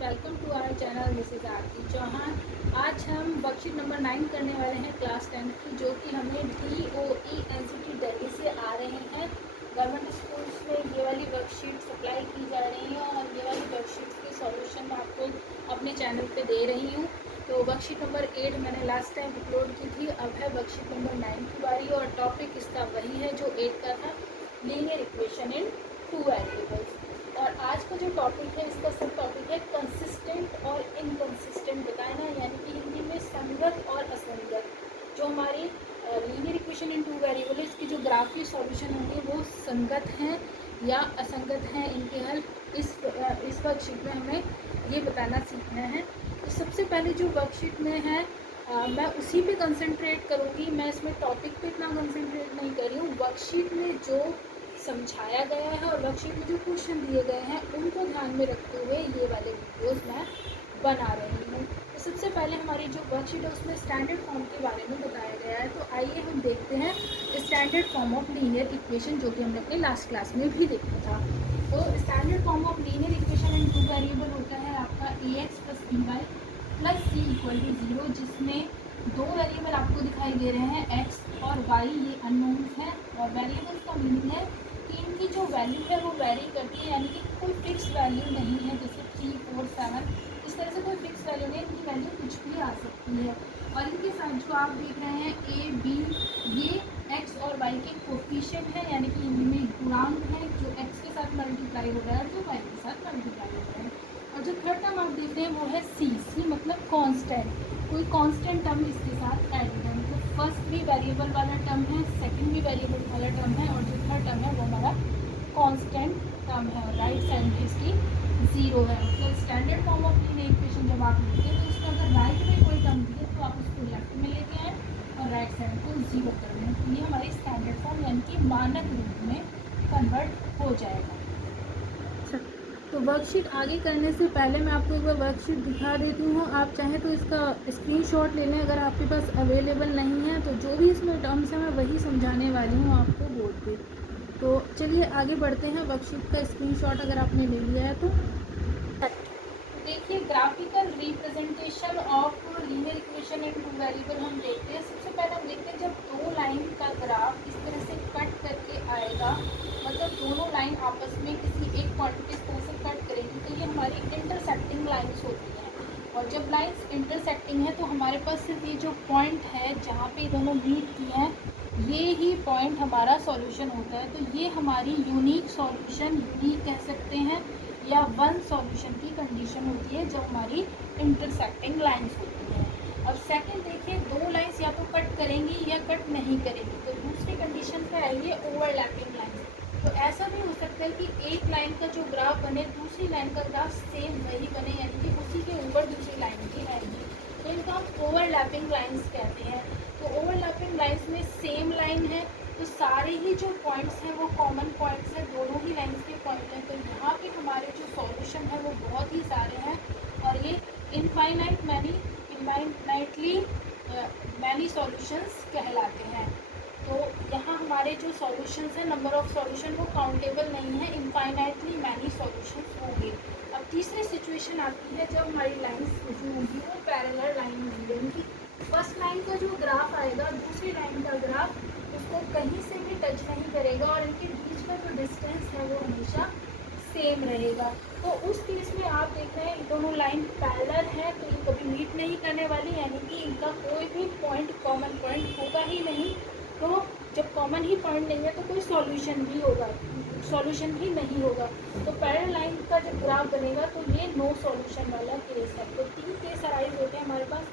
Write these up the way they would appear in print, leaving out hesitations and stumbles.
Welcome to our channel this is Aarti Chauhan. आज हम worksheet number 9 करने वाले हैं क्लास 10 की, जो कि हमें DOE NCT दिल्ली से आ रहे हैं। गवर्नमेंट स्कूल्स में ये वाली वर्कशीट सप्लाई की जा रही है और ये वाली वर्कशीट के सॉल्यूशन मैं आपको अपने चैनल पे दे रही हूँ। तो वर्कशीट नंबर 8 मैंने लास्ट टाइम अपलोड की थी, अब है वर्कशीट नंबर 9 की बारी और टॉपिक इसका वही है जो 8 का था, लीनियर इक्वेशन इन 2 वेरिएबल्स। और आज का जो टॉपिक है इसका सब टॉपिक है कंसिस्टेंट और इनकंसिस्टेंट बताना, यानी कि हिंदी में संगत और असंगत। जो हमारी लीनियर इक्वेशन इन 2 वेरिएबल है, इसकी जो ग्राफीय सॉल्यूशन होंगे वो संगत हैं या असंगत हैं, इनके हल इस वर्कशीट में हमें ये बताना सीखना है। तो सबसे पहले जो वर्कशीट में है मैं उसी पे कंसंट्रेट करूँगी। मैं इसमें टॉपिक पे इतना कंसंट्रेट नहीं कर रही हूँ। वर्कशीट में जो समझाया गया है और वर्कशीट में जो क्वेश्चन दिए गए हैं उनको ध्यान में रखते हुए ये वाले वीडियोस मैं बना रही हूँ। तो सबसे पहले हमारी जो वर्कशीट है उसमें स्टैंडर्ड फॉर्म के बारे में बताया गया है। तो आइए हम देखते हैं standard form of linear equation, जो कि हमने अपने लास्ट क्लास में भी देखा था। तो standard form of linear equation in 2 variable होता है आपका ax + by + c = 0, जिसमें 2 वेरिएबल आपको दिखाई दे रहे हैं x और y, ये अननोन्स हैं। और वेरिएबल्स का मीनिंग है कि इनकी जो वैल्यू है वो वेरी करती है, यानी कि कोई फिक्स वैल्यू नहीं है। जैसे 3, 4, 7 इस तरह से कोई फिक्स वैल्यू नहीं है, इनकी वैल्यू कुछ भी आ सकती है। और इनके साथ जो आप देख रहे हैं a, b, ये x और y के कोफिशिएंट है, यानी कि इनमें गुणांक है जो x के साथ मल्टीप्लाई हो रहा है और जो y के साथ मल्टीप्लाई हो रहा है। और जो थर्ड टर्म आप देख रहे हैं वो है c मतलब कांस्टेंट, कोई कांस्टेंट टर्म इसके साथ ऐड है। मतलब फर्स्ट भी वेरिएबल वाला टर्म है, सेकंड भी वेरिएबल वाला टर्म है और जो थर्ड टर्म है वो हमारा कांस्टेंट टर्म है और राइट साइड में इसकी 0 है। मतलब standard form of linear equation जब आप लिखते हैं तो उसमें अगर राइट में कोई टर्म दिए तो आप उसको लेफ्ट में लेके आए और राइट साइड को 0 कर दें। तो ये हमारी स्टैंडर्ड फॉर्म यानी कि मानक रूप में कन्वर्ट हो जाएगा। तो वर्कशीट आगे करने से पहले मैं आपको एक बार वर्कशीट दिखा देती हूँ। आप चाहें तो इसका स्क्रीनशॉट ले लें अगर आपके पास अवेलेबल नहीं है। तो जो भी इसमें टर्म्स हैं मैं वही समझाने वाली हूँ आपको बोर्ड पे। तो चलिए आगे बढ़ते हैं। वर्कशीट का स्क्रीनशॉट अगर आपने ले लिया है तो देखिए, graphical representation of linear equation in 2 variable हम देखते हैं। सबसे पहले हम देखते हैं जब 2 लाइन का ग्राफ इस तरह से कट करके आएगा, मतलब दोनों लाइन आपस में किसी एक पॉइंट पे इस तरह से कट करेगी, तो ये हमारी इंटरसेक्टिंग लाइन्स होती हैं। और जब लाइन्स इंटरसेक्टिंग है तो हमारे पास सिर्फ ये जो पॉइंट है जहाँ पे दोनों मीट किए हैं, ये ही पॉइंट हमारा सॉल्यूशन होता है। तो ये हमारी यूनिक सॉल्यूशन, यूनिक कह सकते हैं, या वन सॉल्यूशन की कंडीशन होती है जब हमारी इंटरसेक्टिंग लाइंस होती है। अब सेकंड देखिए, 2 लाइंस या तो कट करेंगी या कट नहीं करेंगी। तो दूसरी कंडीशन पे आएगी ओवरलैपिंग लाइंस। तो ऐसा भी हो सकता है कि एक लाइन का जो ग्राफ बने दूसरी लाइन का ग्राफ सेम वही बने, यानी कि उसी के ऊपर दूसरी लाइन भी आएगी। तो इनको हम ओवरलैपिंग लाइंस कहते हैं। तो ओवरलैपिंग लाइंस में सेम लाइन है तो सारे ही जो पॉइंट्स हैं वो कॉमन पॉइंट्स हैं, दोनों ही लाइंस के पॉइंट हैं। तो यहाँ पे हमारे जो सॉल्यूशन है वो बहुत ही सारे हैं और ये इनफाइनाइटली मैनी सॉल्यूशंस कहलाते हैं। तो यहाँ हमारे जो सॉल्यूशंस हैं, नंबर ऑफ सॉल्यूशन वो काउंटेबल नहीं है, इनफाइनाइटली मैनी सॉल्यूशंस होंगे। अब तीसरी सिचुएशन आती है जब हमारी लाइन्स जो होंगी वो पैरेलल लाइन होंगी, यानी कि फर्स्ट लाइन का जो ग्राफ आएगा दूसरी लाइन का ग्राफ उसको कहीं से भी टच नहीं करेगा और इनके बीच का जो डिस्टेंस है वो हमेशा सेम रहेगा। तो उस केस में आप देख रहे हैं दोनों लाइन पैरेलल है तो ये कभी मीट नहीं करने वाली, यानी कि इनका कोई भी पॉइंट कॉमन पॉइंट होगा ही नहीं। तो जब कॉमन ही पॉइंट नहीं है तो कोई सॉल्यूशन भी नहीं होगा। तो पैरेलल लाइन का जब ग्राफ बनेगा तो ये नो सॉल्यूशन वाला केस है। तो 3 केस अराइज होते हैं हमारे पास।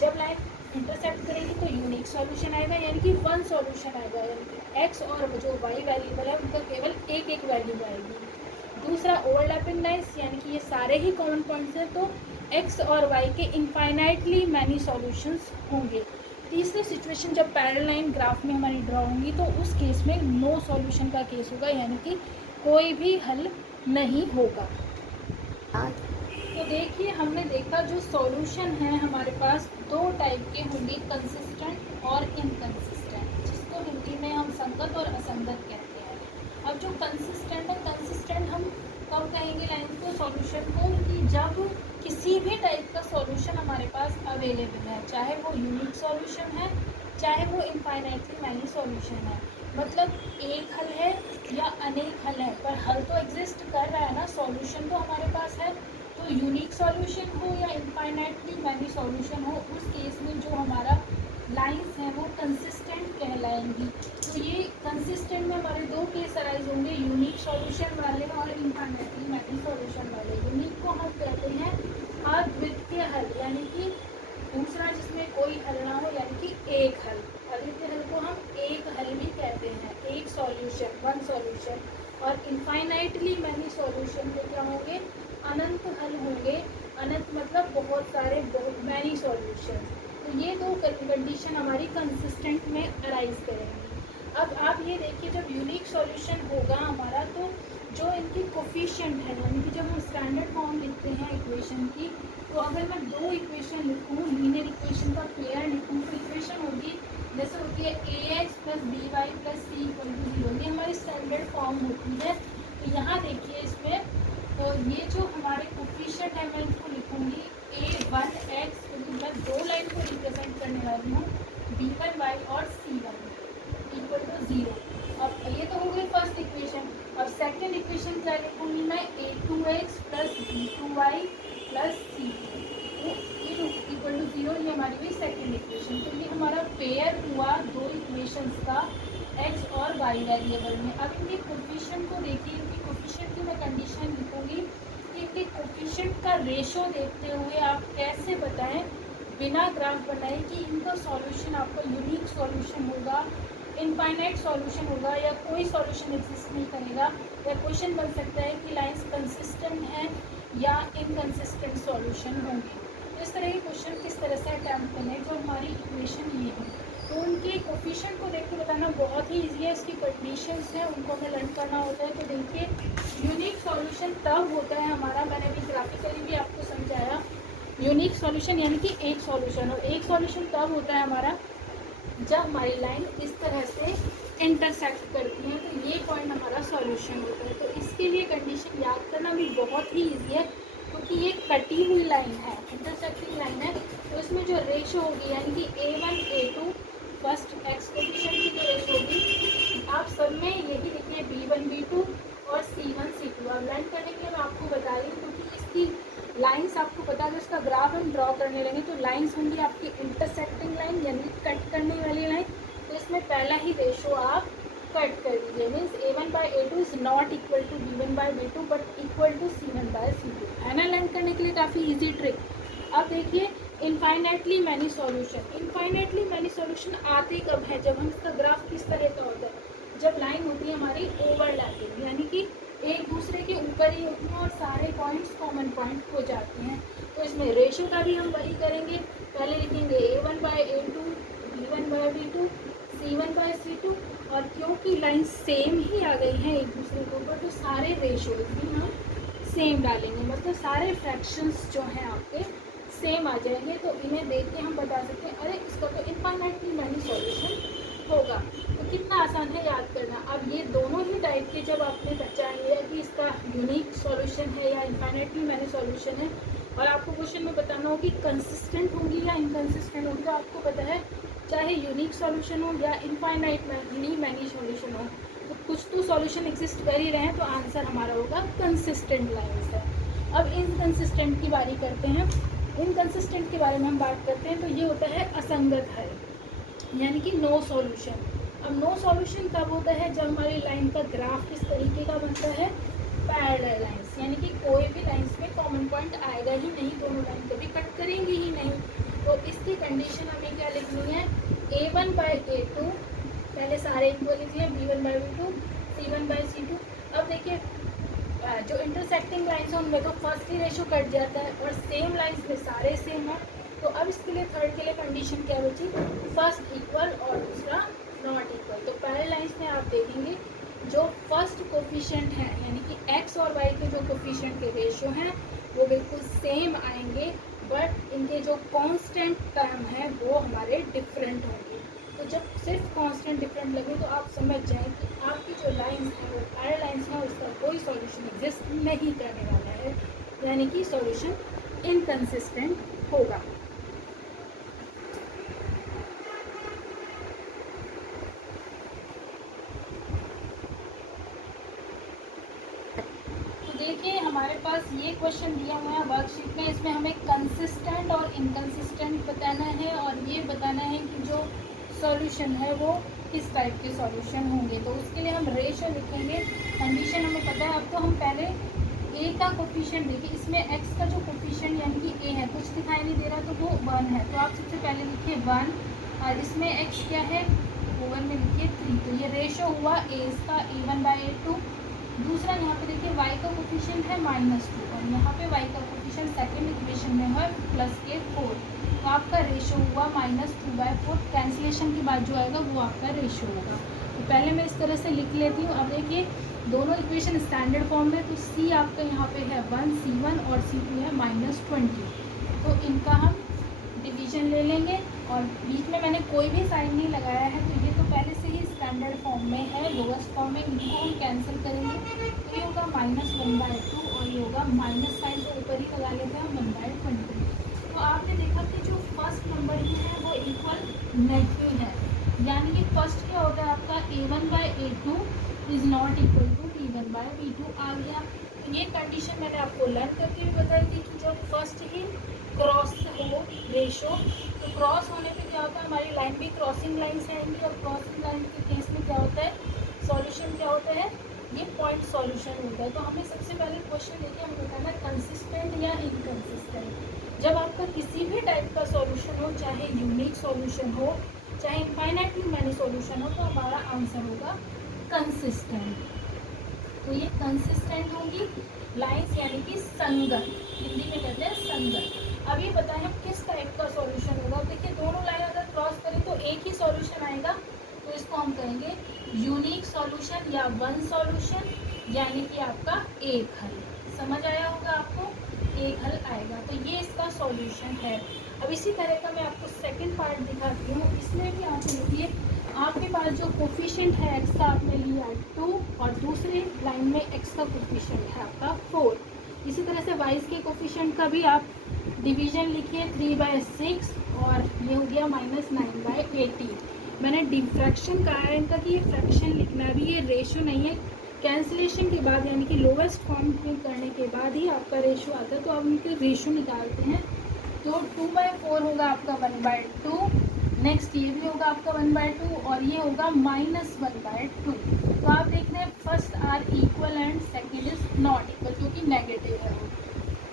जब लाइन इंटरसेक्ट करेगी तो यूनिक सॉल्यूशन आएगा, यानी कि वन सॉल्यूशन आएगा, यानी कि एक्स और जो वाई वेरिएबल है उनका केवल एक एक वैल्यू आएगी। दूसरा ओवरलैपिंग लाइन्स, यानी कि ये सारे ही कॉमन पॉइंट्स हैं तो एक्स और वाई के इनफाइनाइटली मैनी सॉल्यूशंस होंगे। तीसरी सिचुएशन जब पैरेलल लाइन ग्राफ में हमारी ड्रॉ होंगी तो उस केस में नो सॉल्यूशन का केस होगा, यानी कि कोई भी हल नहीं होगा। तो देखिए, हमने देखा जो सॉल्यूशन है हमारे पास 2 टाइप के होंगे, कंसिस्टेंट और इनकंसिस्टेंट, जिसको हिंदी में हम संगत और असंगत कहते हैं। अब जो कंसिस्टेंट है, कब कहेंगे लाइन को, सॉल्यूशन को, कि जब किसी भी टाइप का सॉल्यूशन हमारे पास अवेलेबल है, चाहे वो यूनिक सॉल्यूशन है, चाहे वो इनफाइनाइटली मैनी सॉल्यूशन है। मतलब एक हल है या अनेक हल है, पर हल तो एग्जिस्ट कर रहा है ना, सॉल्यूशन तो हमारे पास है। तो यूनिक सॉल्यूशन हो या इनफाइनाइटली मैनी सॉल्यूशन हो, उस केस में जो हमारा लाइंस हैं वो कंसिस्टेंट कहलाएंगी। तो ये कंसिस्टेंट में हमारे दो केस अराइज होंगे, यूनिक सॉल्यूशन वाले और इनफाइनाइटली मैनी सॉल्यूशन वाले। यूनिक को हम कहते हैं अद्वितीय हल, यानी कि दूसरा जिसमें कोई हल ना हो, यानी कि एक हल। अद्वितीय हल को हम एक हल भी कहते हैं, एक सॉल्यूशन, वन सॉल्यूशन। और इनफाइनाइटली मैनी सॉल्यूशन के क्या होंगे, अनंत हल होंगे। अनंत मतलब बहुत सारे, मैनी सॉल्यूशन। तो ये दो कंडीशन हमारी कंसिस्टेंट में अराइज करेंगी। अब आप ये देखिए, जब यूनिक सॉल्यूशन होगा हमारा, तो जो इनकी कोफिशिएंट है, यानी कि जब हम स्टैंडर्ड फॉर्म लिखते हैं इक्वेशन की, तो अगर मैं दो इक्वेशन लिखूँ, लीनियर इक्वेशन का पेयर लिखूँ, तो इक्वेशन होगी जैसे होती है ax + by + c = 0। ये हमारी स्टैंडर्ड फॉर्म होती है। तो यहाँ देखिए इसमें, तो ये जो हमारे कोफिशिएंट है, मैं इसको लिखूँगी a1x, क्योंकि मैं दो लाइन को रिप्रेजेंट करने वाली हूँ, b1y और c1 = 0। अब ये तो हो गई फर्स्ट इक्वेशन। अब सेकंड इक्वेशन क्या लिखूँगी मैं, a2x + b2y + c2 = 0। ये हमारी हुई सेकंड इक्वेशन। तो ये हमारा पेयर हुआ दो इक्वेशंस का x और y वेरिएबल में। अब इनके कोफिशिएंट को देखिए, इनकी कोफिशिएंट की मैं कंडीशन लिखूँगी कि इनके कोफिशिएंट का रेशो देखते हुए आप कैसे बताएं बिना ग्राफ बनाए कि इनका सॉल्यूशन आपका यूनिक सॉल्यूशन होगा, इनफाइनाइट सॉल्यूशन होगा, या कोई सॉल्यूशन एग्जिस्ट नहीं करेगा। या क्वेश्चन बन सकता है कि लाइंस कंसिस्टेंट हैं या इनकंसिस्टेंट सॉल्यूशन होंगे। तो इस तरह के क्वेश्चन किस तरह से अटैम्प्ट करने, जो हमारी इक्वेशन ये है, तो उनके कोफिशिएंट को देख के बताना बहुत ही ईजी है। इसकी कंडीशंस हैं, उनको हमें लर्न करना होता है। तो देखिए, यूनिक सॉल्यूशन तब होता है हमारा, मैंने अभी ग्राफिकली भी आपको समझाया, यूनिक सॉल्यूशन यानी कि एक सॉल्यूशन। और एक सॉल्यूशन तब होता है हमारा जब हमारी लाइन इस तरह से इंटरसेक्ट करती है, तो ये पॉइंट हमारा सॉल्यूशन होता है। तो इसके लिए कंडीशन याद करना भी बहुत ही ईजी है, क्योंकि ये कटी हुई लाइन है, इंटरसेक्टिंग लाइन है। तो इसमें जो रेशो होगी, यानी कि a1 a2 first x coefficient की जो रेशो होगी, आप सब में यही लिखिए b1 b2 और c1 c2। अब लर्न करने के लिए मैं आपको बता रही हूँ, क्योंकि इसकी लाइंस आपको पता है, इसका ग्राफ हम ड्रॉ करने लगे, तो लाइंस होंगी आपकी इंटरसेक्टिंग लाइन, यानी कट करने वाली लाइन। तो इसमें पहला ही रेशो आप कट कर दीजिए, means a1/a2 is not equal to b1/b2 but equal to c1/c2। है ना, लर्न करने के लिए काफ़ी ईजी ट्रिक। अब देखिए, infinitely many solution. Infinitely many solution आते कब है, जब हम इसका ग्राफ किस तरह का होता है, जब लाइन होती है हमारी ओवरलैपिंग, यानी कि एक दूसरे के ऊपर ही होती हैं और सारे पॉइंट्स कॉमन पॉइंट हो जाते हैं। तो इसमें रेशो का भी हम वही करेंगे, पहले लिखेंगे a1/a2 b1/b2 c1/c2। और क्योंकि लाइन सेम ही आ गई हैं एक दूसरे के ऊपर, तो सारे रेशोज भी हम सेम डालेंगे, मतलब सारे फ्रैक्शंस जो हैं आपके सेम आ जाएंगे। तो इन्हें देख के हम बता सकते हैं, अरे इसका तो इनफाइनाइटली मैनी सॉल्यूशन होगा। तो कितना आसान है याद करना। अब ये दोनों ही टाइप के जब आपने पहचान लिया कि इसका यूनिक सॉल्यूशन है या इनफाइनाइटली मैनी सॉल्यूशन है, और आपको क्वेश्चन में बताना हो कि कंसिस्टेंट होंगी या इनकंसिस्टेंट होंगी, तो आपको पता है चाहे यूनिक सॉल्यूशन हो या इनफाइनाइटली मैनी सॉल्यूशन हो, तो कुछ तो सॉल्यूशन एग्जिस्ट कर ही रहे हैं, तो आंसर हमारा होगा कंसिस्टेंट लाइन्स है। अब इनकंसिस्टेंट की बारी करते हैं। इनकंसिस्टेंट के बारे में हम बात करते हैं, तो ये होता है असंगत हल, यानी कि नो सॉल्यूशन। अब नो सॉल्यूशन कब होता है, जब हमारी लाइन का ग्राफ किस तरीके का बनता है, पैरेलल लाइंस, यानी कि कोई भी लाइंस में कॉमन पॉइंट आएगा ही नहीं, दोनों लाइन कभी कट करेंगी ही नहीं। तो इसकी कंडीशन हमें क्या लिखनी है, a1/a2, पहले सारे इक्वल लिख लें, b1/b2 c1/c2। अब देखिए, जो इंटरसेक्टिंग लाइन्स हैं उनमें तो फर्स्ट ही रेशो कट जाता है, और सेम लाइन्स में सारे सेम हैं। तो अब इसके लिए थर्ड के लिए कंडीशन क्या बची, फर्स्ट इक्वल और दूसरा नॉट इक्वल। तो पहले लाइन्स में आप देखेंगे जो फर्स्ट कोफिशिएंट है, यानी कि x और y के जो कोफिशिएंट के रेशो हैं वो बिल्कुल सेम आएंगे, बट इनके जो कांस्टेंट टर्म है वो हमारे डिफरेंट होंगे। तो जब सिर्फ कांस्टेंट डिफरेंट लगे तो आप समझ जाएं कि आपकी जो लाइंस हैं वो पैरेलल लाइंस हैं, उसका कोई सॉल्यूशन एग्जिस्ट नहीं करने वाला है, यानी कि सॉल्यूशन इनकंसिस्टेंट होगा। देखिए हमारे पास ये क्वेश्चन दिया हुआ है वर्कशीट में, इसमें हमें कंसिस्टेंट और इनकंसिस्टेंट बताना है और ये बताना है कि जो सॉल्यूशन है वो किस टाइप के सॉल्यूशन होंगे। तो उसके लिए हम रेशो लिखेंगे, कंडीशन हमें पता है। अब तो हम पहले ए का कोफिशिएंट देखिए, इसमें एक्स का जो कोफिशिएंट यानी कि ए है, कुछ दिखाई नहीं दे रहा तो वो 1 है, तो आप सबसे पहले लिखिए 1 और इसमें एक्स क्या है ओवर में लिखिए 3। तो ये रेशो हुआ ए इसका A1/A2। दूसरा यहाँ पे देखिए y का कोफिशिएंट है -2 और यहाँ पे y का कोफिशिएंट सेकेंड इक्वेशन में है +4, तो आपका रेशो हुआ -2/4। कैंसिलेशन के बाद जो आएगा वो आपका रेशो होगा। तो पहले मैं इस तरह से लिख लेती हूँ। अब देखिए दोनों इक्वेशन स्टैंडर्ड फॉर्म में, तो c आपका यहाँ पे है 1 C1 और C2 है -20, तो इनका हम डिवीजन ले लेंगे और बीच में मैंने कोई भी साइन नहीं लगाया है, तो ये तो पहले से ही स्टैंडर्ड फॉर्म में है, लोएस्ट फॉर्म में, इनको हम कैंसिल करेंगे तो ये होगा -1/2 और ये होगा माइनस साइन तो ऊपर ही लगा लेते हैं 1/20। तो आपने देखा कि जो फर्स्ट नंबर ही है वो इक्वल नहीं है, यानी कि फर्स्ट क्या होता है आपका A1/A2 is not equal to B1/B2 आ गया। तो ये कंडीशन मैंने आपको लर्न करके भी बताई थी कि जब फर्स्ट ही क्रॉस हो रेशो, तो क्रॉस होने पे क्या होता है हमारी लाइन भी क्रॉसिंग लाइन्स आएंगी और क्रॉसिंग लाइन के केस में क्या होता है सॉल्यूशन क्या होता है, ये पॉइंट सॉल्यूशन होता है। तो हमें सबसे पहले क्वेश्चन लेके हमें बताना है कंसिस्टेंट या इनकंसिस्टेंट। जब आपका किसी भी टाइप का सॉल्यूशन हो, चाहे यूनिक सॉल्यूशन हो चाहे इनफाइनाइटली मैनी सॉल्यूशन हो, तो हमारा आंसर होगा कंसिस्टेंट। तो ये कंसिस्टेंट होंगी लाइन्स यानी कि संगत, हिंदी में कहते हैं संगत। अब ये बताएं हम किस टाइप का सॉल्यूशन होगा। देखिए दोनों लाइन अगर क्रॉस करें तो एक ही सॉल्यूशन आएगा, तो इसको हम कहेंगे यूनिक सॉल्यूशन या वन सॉल्यूशन, यानी कि आपका एक हल। समझ आया होगा आपको, एक हल आएगा, तो ये इसका सॉल्यूशन है। अब इसी तरह का मैं आपको सेकंड पार्ट दिखाती हूँ। इसमें भी आप देखिए आपके पास जो कोफिशिएंट है एक्स का आपने लिया 2 और दूसरी लाइन में एक्स का कोफिशिएंट है आपका 4। इसी तरह से वाइज के कोफिशिएंट का भी आप डिवीजन लिखिए 3/6 और ये हो गया -9/80। मैंने डिफ्रैक्शन कहा है इनका कि ये फ्रैक्शन लिखना भी, ये रेशो नहीं है। कैंसिलेशन के बाद यानी कि लोवेस्ट फॉर्म करने के बाद ही आपका रेशो आता है, तो अब इनके रेशो निकालते हैं। तो 2/4 होगा आपका 1/2, नेक्स्ट ये भी होगा आपका 1/2 और ये होगा -1/2। तो आप देख रहे हैं first are equal and second is not equal, जो कि नेगेटिव है।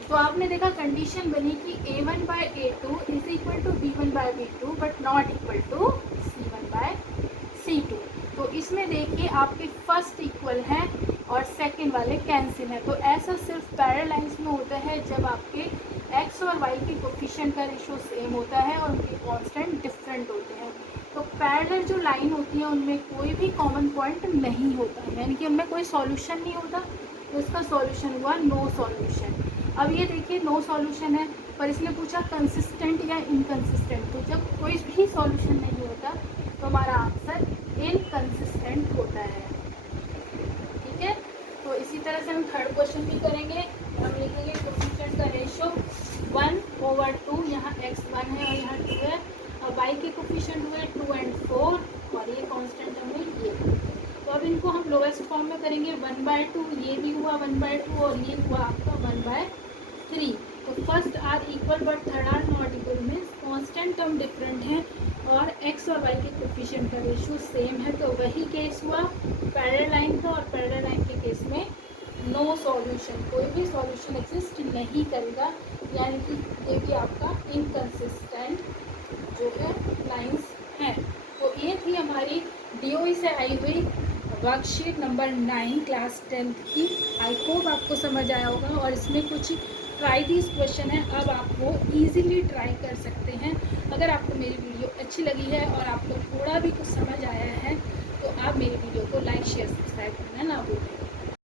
तो आपने देखा कंडीशन बनी कि A1/A2 is equal to B1/B2 but not equal to C1/C2। तो इसमें देखिए आपके फर्स्ट इक्वल है और सेकंड वाले कैंसिल है। तो ऐसा सिर्फ पैरेलल लाइंस में होता है जब आपके एक्स और वाई के कोफिशिएंट का रेशो सेम होता है और उनके कांस्टेंट डिफरेंट होते हैं। तो पैरेलल जो लाइन होती है उनमें कोई भी कॉमन पॉइंट नहीं होता, यानी कि उनमें कोई सॉल्यूशन नहीं होता, तो इसका सॉल्यूशन हुआ नो सॉल्यूशन। अब ये देखिए नो सॉल्यूशन है, पर इसने पूछा कंसिस्टेंट या इनकंसिस्टेंट, तो जब कोई भी सॉल्यूशन नहीं होता तो हमारा आंसर इनकंसिस्टेंट होता है। ठीक है, तो इसी तरह से हम थर्ड क्वेश्चन भी करेंगे। हम लिखेंगे कोफिशिएंट का रेशो 1/2, यहाँ x 1 है और यहाँ 2 है, और y के कोफिशिएंट हुए 2 और 4 और ये कांस्टेंट हमें ये। तो अब इनको हम लोएस्ट फॉर्म में करेंगे 1/2, ये भी हुआ 1/2 और ये हुआ आपका 1/3। तो first are equal but third are not equal, means constant term different है और x और y के कोफिशिएंट का रेशो सेम है। तो वही केस हुआ पैरेलल लाइन का, और पैरेलल लाइन के केस में नो सॉल्यूशन, कोई भी सॉल्यूशन एग्जिस्ट नहीं करेगा, यानी कि ये भी आपका इनकंसिस्टेंट जो है लाइंस हैं। तो ये थी हमारी DOE से आई हुई वर्कशीट नंबर 9 क्लास 10th की। आई होप आपको समझ आया होगा और इसमें कुछ ट्राई दिस क्वेश्चन है, अब आप वो ईजिली ट्राई कर सकते हैं। अगर आपको मेरी वीडियो अच्छी लगी है और आपको थोड़ा भी कुछ समझ आया है तो आप मेरी वीडियो को लाइक शेयर सब्सक्राइब करना ना भूलें।